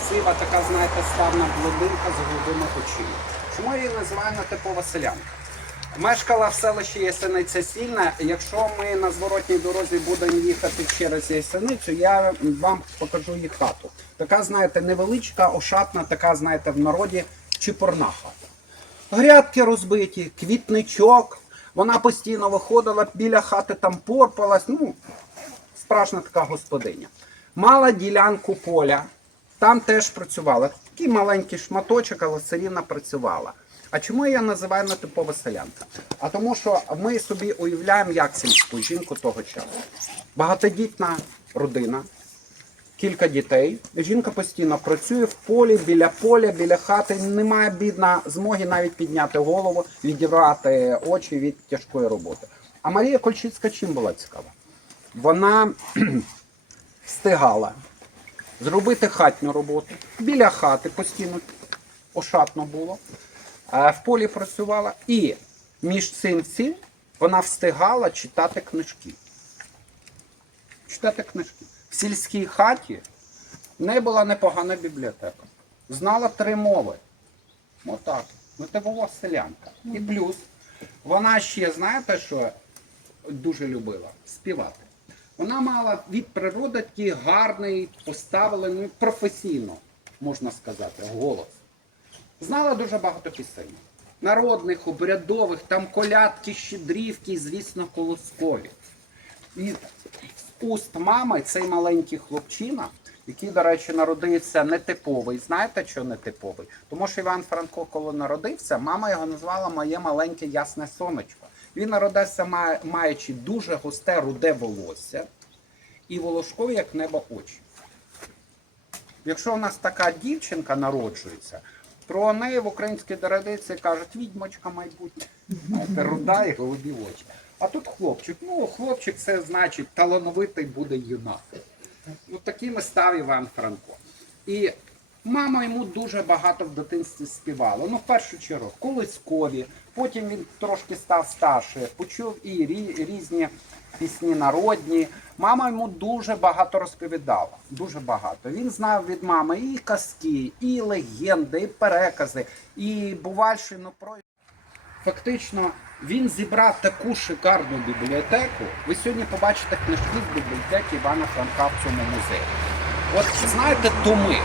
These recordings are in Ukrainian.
красива, така, знаєте, ставна блондинка з голубими очима. Чому я її називаю на типова селянка? Мешкала в селищі Ясениця Сільна. Якщо ми на зворотній дорозі будемо їхати через Ясеницю, я вам покажу її хату. Така, знаєте, невеличка, ошатна, така, знаєте, в народі чіпурна хата. Грядки розбиті, квітничок. Вона постійно виходила біля хати, там порпалась. Ну, справжня така господиня. Мала ділянку поля, там теж працювала. Такий маленький шматочок, але все рівно працювала. А чому я називаю нетипова селянка? А тому, що ми собі уявляємо, як сільську жінку того часу. Багатодітна родина, кілька дітей. Жінка постійно працює в полі, біля поля, біля хати. Немає бідна змоги навіть підняти голову, відірвати очі від тяжкої роботи. А Марія Кольчицька чим була цікава? Вона встигала зробити хатню роботу. Біля хати постійно ошатно було. Е, В полі працювала і між цим всім вона встигала читати книжки. Читати книжки. В сільській хаті в неї була непогана бібліотека. Знала три мови. Отак. Мотивова селянка. І плюс вона ще, знаєте, що дуже любила? Співати. Вона мала від природи такий гарний, поставлений професійно, можна сказати, голос. Знала дуже багато пісень. Народних, обрядових, там колядки, щедрівки, звісно, колоскові. І з уст мами цей маленький хлопчина, який, до речі, народився нетиповий. Знаєте, що нетиповий? Тому що Іван Франко, коли народився, мама його назвала моє маленьке ясне сонечко. Він народився, маючи дуже густе руде волосся і волошкові, як небо, очі. Якщо у нас така дівчинка народжується, про неї в українській традиції кажуть відьмочка майбутня. Руда і голубі очі. А тут хлопчик. Ну, хлопчик це значить талановитий буде юнак. Ну, таким і став Іван Франко. І мама йому дуже багато в дитинстві співала. Ну, в першу чергу, колискові. Потім він трошки став старше, почув і рі- різні пісні народні. Мама йому дуже багато розповідала. Дуже багато. Він знав від мами і казки, і легенди, і перекази, і бувальщину про. Фактично, він зібрав таку шикарну бібліотеку. Ви сьогодні побачите книжки з бібліотеки Івана Франка в цьому музеї. От знаєте, томи.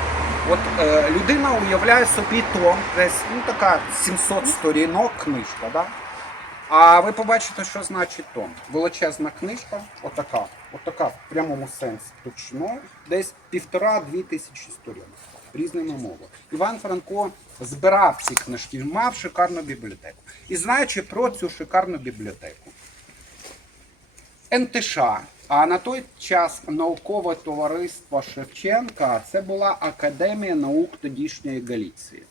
От е, людина уявляє собі том, десь ну, така 700 сторінок книжка, да? А ви побачите, що значить том. Величезна книжка, отака, отака в прямому сенсі товщиною, десь півтора-дві тисячі сторінок різними мовами. Іван Франко збирав ці книжки, мав шикарну бібліотеку. І знаючи про цю шикарну бібліотеку, НТШ, а на той час наукове товариство Шевченка це була Академія наук тодішньої Галіції.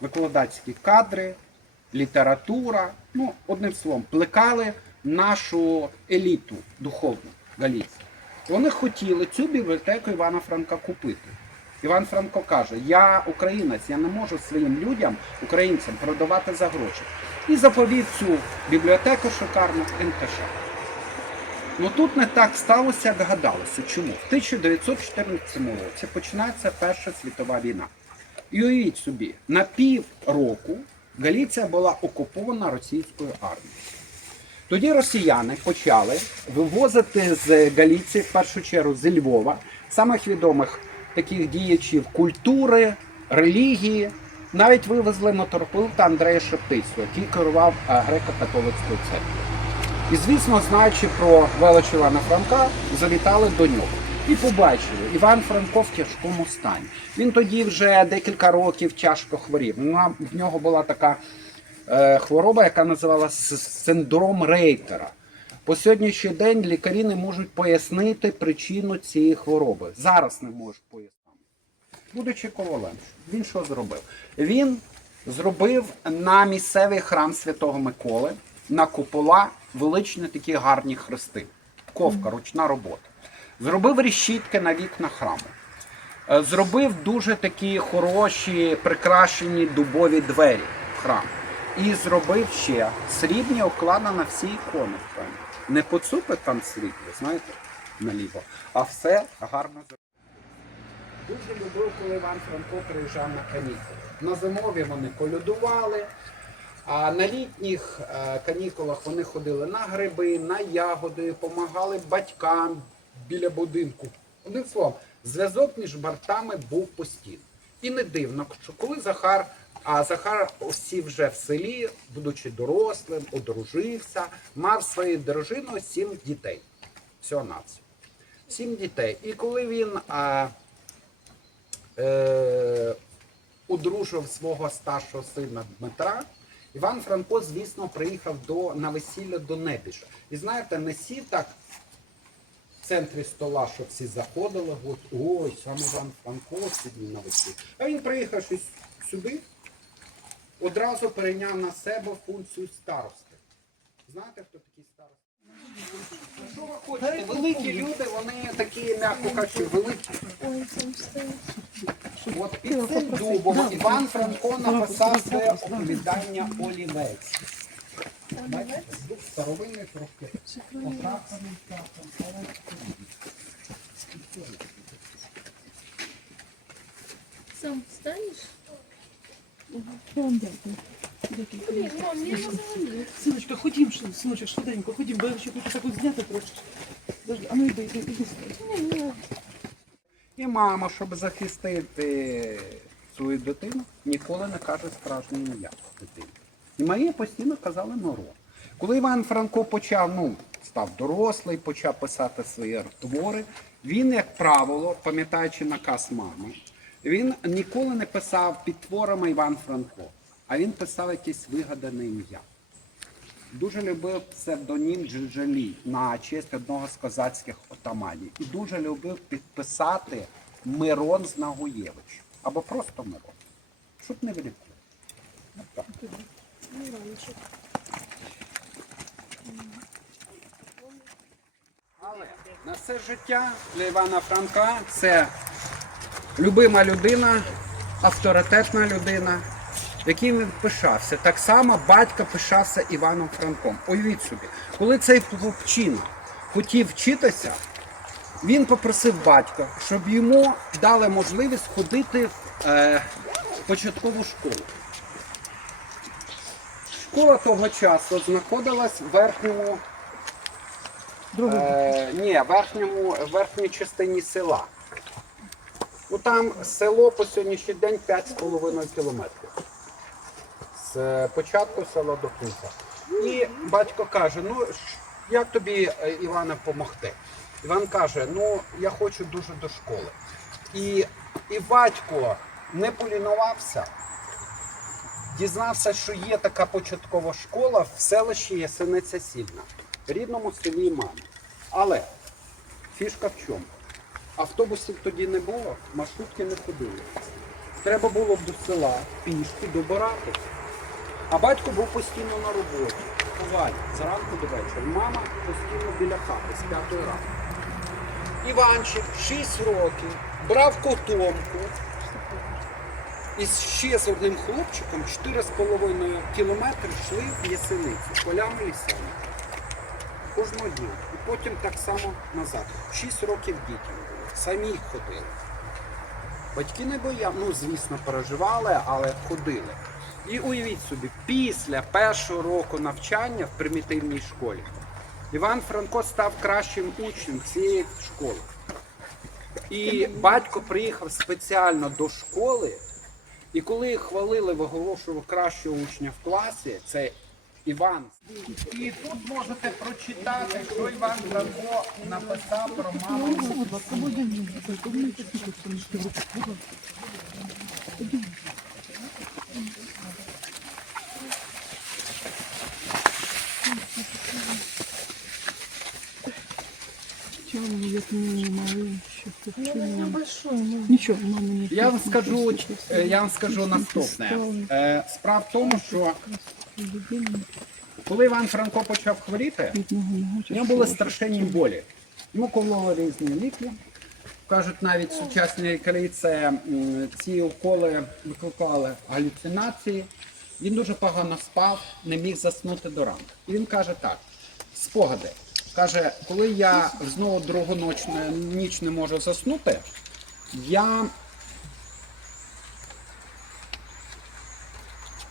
Викладацькі кадри, література, ну, одним словом, плекали нашу еліту духовну Галіцію. Вони хотіли цю бібліотеку Івана Франка купити. Іван Франко каже: Я українець, я не можу своїм людям, українцям, продавати за гроші. І заповів цю бібліотеку шикарну НТШ. Ну тут не так сталося, як гадалося. Чому? В 1914 році починається Перша світова війна. І уявіть собі, на пів року Галіція була окупована російською армією. Тоді росіяни почали вивозити з Галіції, в першу чергу з Львова, самих відомих таких діячів культури, релігії. Навіть вивезли митрополита Андрея Шептицького, який керував е, греко-католицькою церквою. І, звісно, знаючи про велич Івана Франка, завітали до нього. І побачили, Іван Франко в тяжкому стані. Він тоді вже декілька років тяжко хворів. Ну, В нього була така е, хвороба, яка називалася синдром Рейтера. По сьогоднішній день лікарі не можуть пояснити причину цієї хвороби. Зараз не можуть пояснити. Будучи ковалем, він що зробив? Він зробив на місцевий храм Святого Миколи на купола величні такі гарні хрести. Ковка, ручна робота. Зробив решітки на вікна храму. Е, Зробив дуже такі хороші, прикрашені дубові двері в храм. І зробив ще срібні оклада на всі ікони в храмі. Не поцупи там срібло, знаєте, наліво, а все гарно зробив. дуже любив, коли Іван Франко приїжджав на канікули. На зимові вони колядували, а на літніх е, канікулах вони ходили на гриби, на ягоди, допомагали батькам біля будинку. Одним словом, зв'язок між братами був постійний. І не дивно, що коли Захар, а Захар усі вже в селі, будучи дорослим, одружився, мав своєю дружиною сім дітей. Всього навсього Сім дітей. І коли він а, е, одружив свого старшого сина Дмитра, Іван Франко, звісно, приїхав до, на весілля до Небіжа. І знаєте, не сів так в центрі стола, щоб всі заходили, от, ой, сам Іван Франко сьогодні на весіллі. А він приїхав щось сюди, одразу перейняв на себе функцію старости. Знаєте, хто такий староста? Що ви хочете? Великі люди, вони такі, м'яко кажучи, великі. От під цим дубом Іван Франко написав своє оповідання Олівець. Бачите, дуб старовинний трохи Сам встанешь? Вам Синочка, ходім, синочок, швиденько, ходім, бо я ще хочу так от зняти трошечки. А ну йди, йди, йди. І мама, щоб захистити свою дитину, ніколи не каже справжнє ім'я дитині. І мої постійно казали Миро. Коли Іван Франко почав, ну, став дорослий, почав писати свої твори, він, як правило, пам'ятаючи наказ мами, він ніколи не писав під творами Іван Франко, а він писав якесь вигадане ім'я. Дуже любив псевдонім Джиджалі на честь одного з козацьких отаманів. І дуже любив підписати Мирон Знагуєвич. Або просто Мирон. Щоб не. От. Але на все життя для Івана Франка це любима людина, авторитетна людина, яким він пишався. Так само батько пишався Іваном Франком. Уявіть собі, коли цей хлопчина хотів вчитися, він попросив батька, щоб йому дали можливість ходити в е, початкову школу. Школа того часу знаходилась в верхньому. Е, ні, верхньому, верхній частині села. Ну там село по сьогоднішній день 5,5 кілометрів. З початку села до кінця. І батько каже: ну як тобі, е, Іване, допомогти? Іван каже, ну я хочу дуже до школи. І, і батько не полінувався, дізнався, що є така початкова школа в селищі Ясениця Сільна, рідному селі мами. Але фішка в чому? Автобусів тоді не було, маршрутки не ходили. Треба було б до села пішки добиратися. А батько був постійно на роботі. Увалі, зранку до вечора. Мама постійно біля хати з п'ятої ранку. Іванчик 6 років брав котомку і ще з одним хлопчиком 4,5 кілометри йшли в Ясеницю, полями лісами. Кожного дня. І потім так само назад. 6 років дітям було. Самі ходили. Батьки не бояли, ну звісно, переживали, але ходили. І уявіть собі, після першого року навчання в примітивній школі Іван Франко став кращим учнем цієї школи. І батько приїхав спеціально до школи, і коли хвалили, виголошував кращого учня в класі, це Іван. І тут можете прочитати, що Іван Франко написав про маму. Як мені мали, що ти Ну, вчила? на большой, ну. Нічого, мама не Я вам скажу, е, я вам скажу наступне. Е, Справа в тому, що коли Іван Франко почав хворіти, У нього були страшенні болі. Йому кололи різні ліки. Кажуть, навіть сучасні лікарі це м, ці уколи викликали галюцинації. Він дуже погано спав, не міг заснути до ранку. І він каже так: спогади. Каже, коли я знову другу ніч не, можу заснути, Я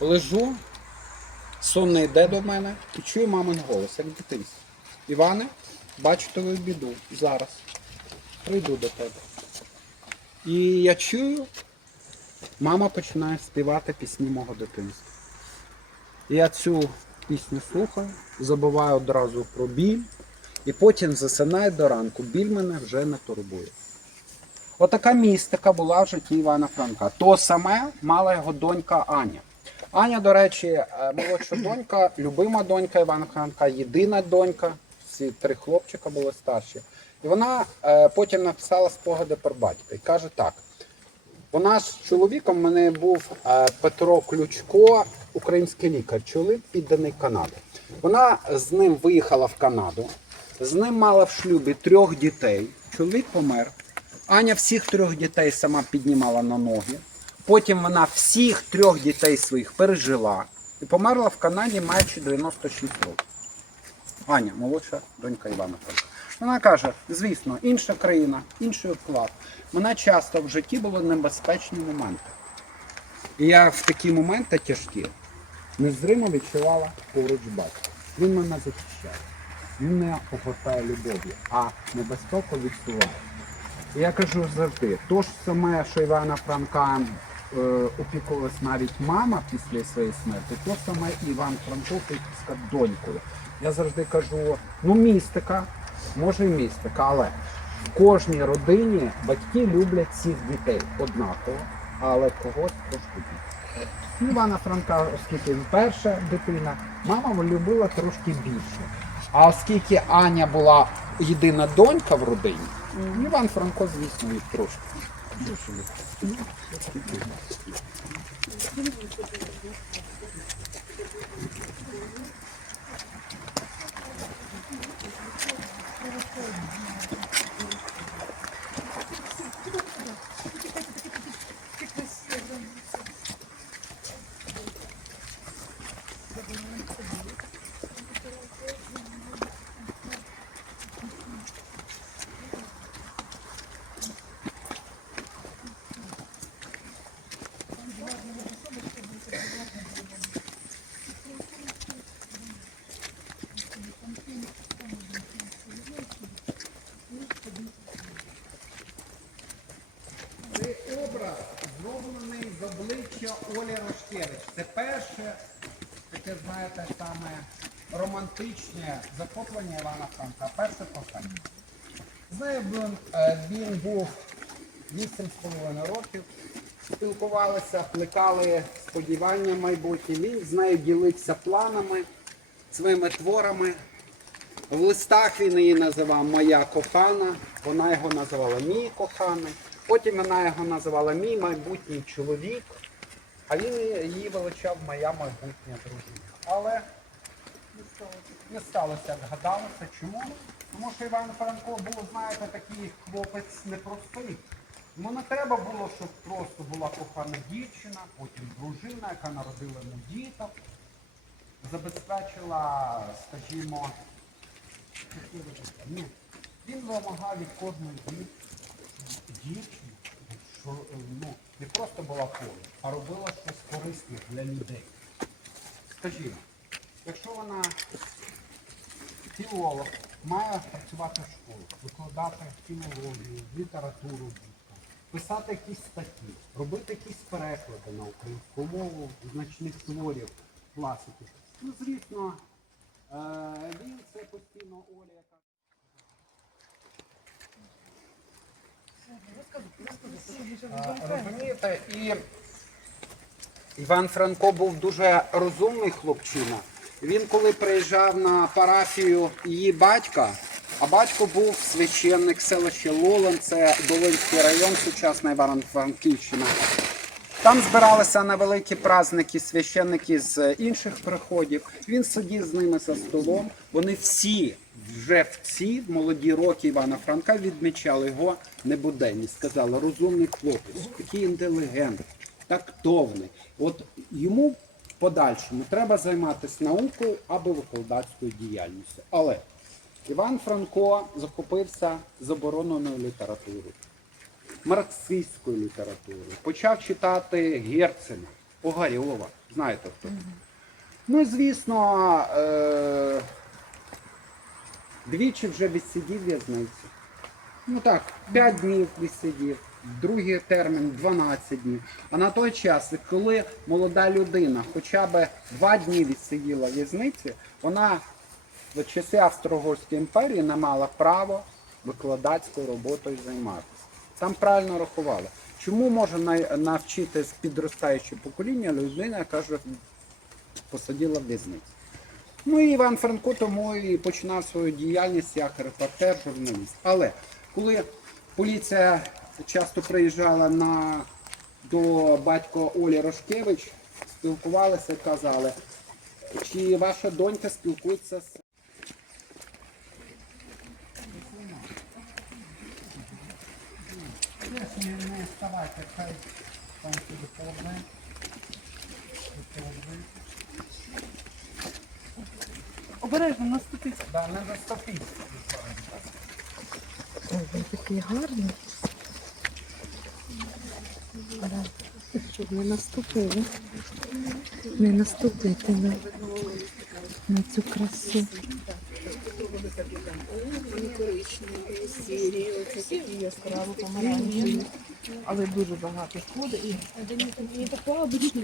лежу, сон не йде до мене і чую мамин голос, як в дитинстві. Іване, бачу твою біду зараз. Прийду до тебе. І я чую, мама починає співати пісні мого дитинства. Я цю пісню слухаю, забуваю одразу про біль, і потім засинаю до ранку. Біль мене вже не турбує. Отака містика була в житті Івана Франка. То саме мала його донька Аня. Аня, до речі, е, молодша донька, любима донька Івана Франка, єдина донька. Всі три хлопчика були старші. І вона е, потім написала спогади про батька і каже так: вона з чоловіком в мене був е, Петро Ключко, український лікар, чоловік підданий Канади. Вона з ним виїхала в Канаду, з ним мала в шлюбі трьох дітей. Чоловік помер. Аня всіх трьох дітей сама піднімала на ноги. Потім вона всіх трьох дітей своїх пережила і померла в Канаді маючи 96 років. Аня, молодша донька Івана. Вона каже: звісно, інша країна, інший вклад. Мене часто в житті були небезпечні моменти. І я в такі моменти тяжкі незримо відчувала поруч батька. Він мене захищає. Він не огортає любов'ю, а небезпеку відсуває. І я кажу завжди, то ж саме, що Івана Франка е, опікувалась навіть мама після своєї смерті, то саме Іван Франко опікувався донькою. Я завжди кажу, ну містика, може і містика, але в кожній родині батьки люблять всіх дітей однаково, але когось трошки більше. Ну, Івана Франка, оскільки він перша дитина, мама любила трошки більше. А оскільки Аня була єдина донька в родині, Іван Франко, звісно, їх трошки. Обличчя Олі Роштевич. Це перше, таке, знаєте, саме романтичне захоплення Івана Франка. Перше кохання. З нею він, він був 8,5 років. Спілкувалися, плекали сподівання майбутнє. Він з нею ділився планами, своїми творами. В листах він її називав Моя кохана, вона його називала мій коханий. Потім вона його називала мій майбутній чоловік, а він її величав моя майбутня дружина. Але не сталося, як гадалося. Чому? Тому що Іван Франко був, знаєте, такий хлопець непростий. Йому не треба було, щоб просто була кохана дівчина, потім дружина, яка народила йому діток, забезпечила, скажімо, ні. Він вимагав від кожної дівчини, ну, не просто була поруч, а робила щось корисне для людей. Скажімо, якщо вона філолог, має працювати в школі, викладати філологію, літературу, писати якісь статті, робити якісь переклади на українську мову значних творів класики. Ну, звісно, е, він це постійно Оля, яка. Е, Розумієте, і Іван Франко був дуже розумний хлопчина. Він коли приїжджав на парафію її батька, а батько був священник селища Лолан, це Долинський район, сучасна Івано-Франківщина. Там збиралися на великі праздники священники з інших приходів. Він сидів з ними за столом. Вони всі вже в ці молоді роки Івана Франка відмічали його небуденність. Сказали, розумний хлопець, такий інтелігентний, тактовний. От йому в подальшому треба займатися наукою або викладацькою діяльністю. Але Іван Франко захопився забороненою літературою. марксистською літературою, почав читати Герцена, Огарьова. Знаєте хто? Ну і звісно, е- двічі вже відсидів в'язниці. Ну так, 5 днів відсидів, другий термін 12 днів. А на той час, коли молода людина хоча б 2 дні відсиділа в'язниці, вона в часи Австро-Угорської імперії не мала права викладацькою роботою займатися. Там правильно рахували. Чому може навчитись підростаюче покоління людина, яка вже посадила в'язницю? Ну і Іван Франко тому і починав свою діяльність як репортер, журналіст. Але коли поліція часто приїжджала на, до батька Олі Рошкевич, спілкувалися і казали, чи ваша донька спілкується з. Не вставайте, хай там сюди поверне. Обережно наступіть. Да, не заступіть. Ой, він такий гарний. Да. Щоб не наступили. Не наступити на, на цю красу. Яскраво помаранчеві. Але дуже багато шкоди обична.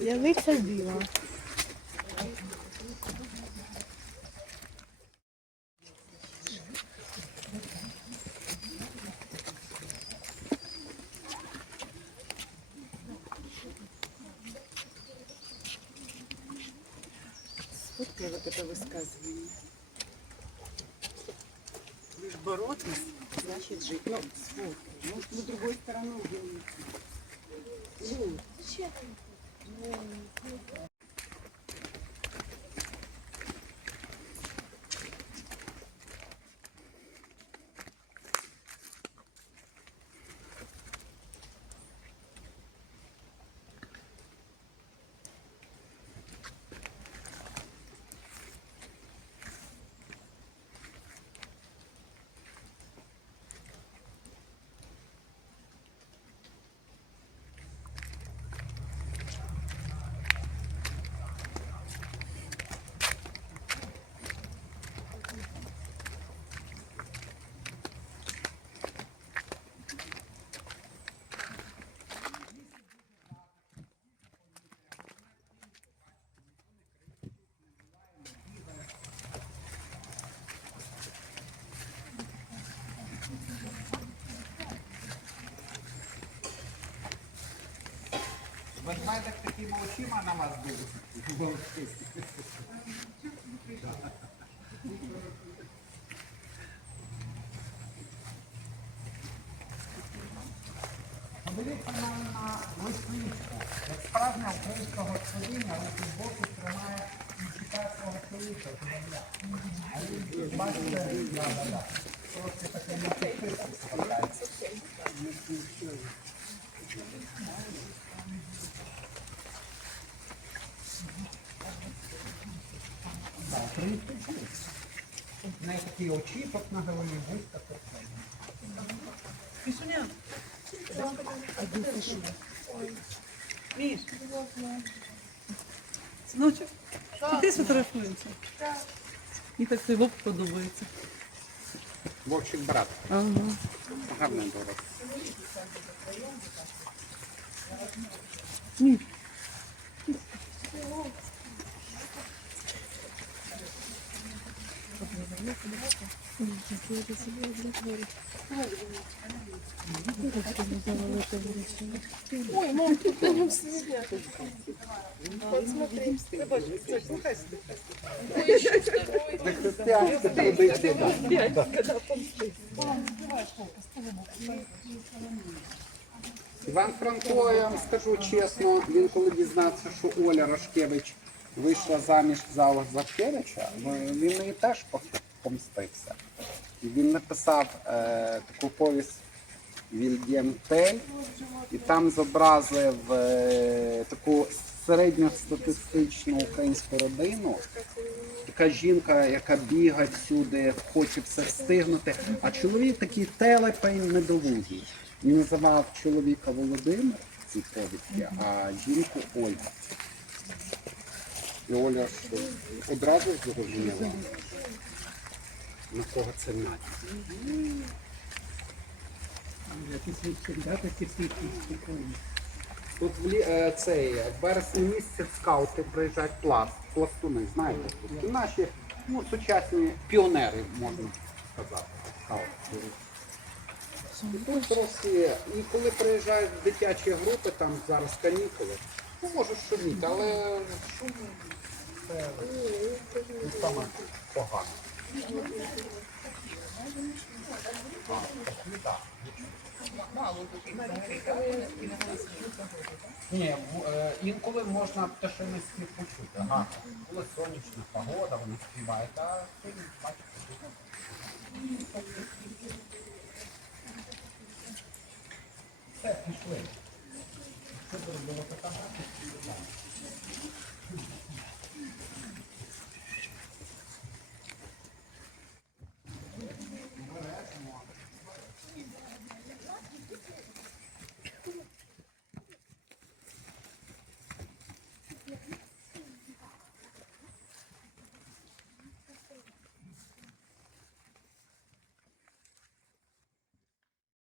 Явиться біла. Сфоткай вот это высказывание. Лишь бороться, значит жить. Ну, сфоткай. Может, вы другой стороной делаете. Ви знаєте, такими очима на вас будуть. Подивіться на, на лисичку. Як справжня українська господиня, руки з боку тримає свого чоловіка. А він, бачите. Трошки таке непідписне неї такий очіпок на голові, виставка. Пісуня. Міш. Синочок, іди сфотографуємося. Мені так цей вовк подобається. Вовчик брат. Ага. Гарний дорог. Ой, мам, тут на нем сидят. Традиція. Іван Франко, я вам скажу чесно, він коли дізнався, що Оля Рашкевич вийшла заміж за Завкевича, він її теж помстився. І він написав е, таку повість Вільгельм Тель, і там зобразив е, таку середньостатистичну українську родину, така жінка, яка бігає всюди, хоче все встигнути. А чоловік такий телепень недолугий. Називав чоловіка Володимир в цій повісті, а жінку Ольга. І Оля одразу зрозуміла, на кого це натяк. Тут в лі- е, цей в вересні місяці скаути приїжджають пласт, пластуни, знаєте. І наші ну, сучасні піонери, можна сказати. скаути. І тут трохи, і коли приїжджають дитячі групи, там зараз канікули, ну можуть шуміти, але шум це не саме погано. Ні, е, інколи можна пташиницькі почути. Ага. Коли сонячна погода, вони співають, а сьогодні бачите. Все, пішли. Що зробило така?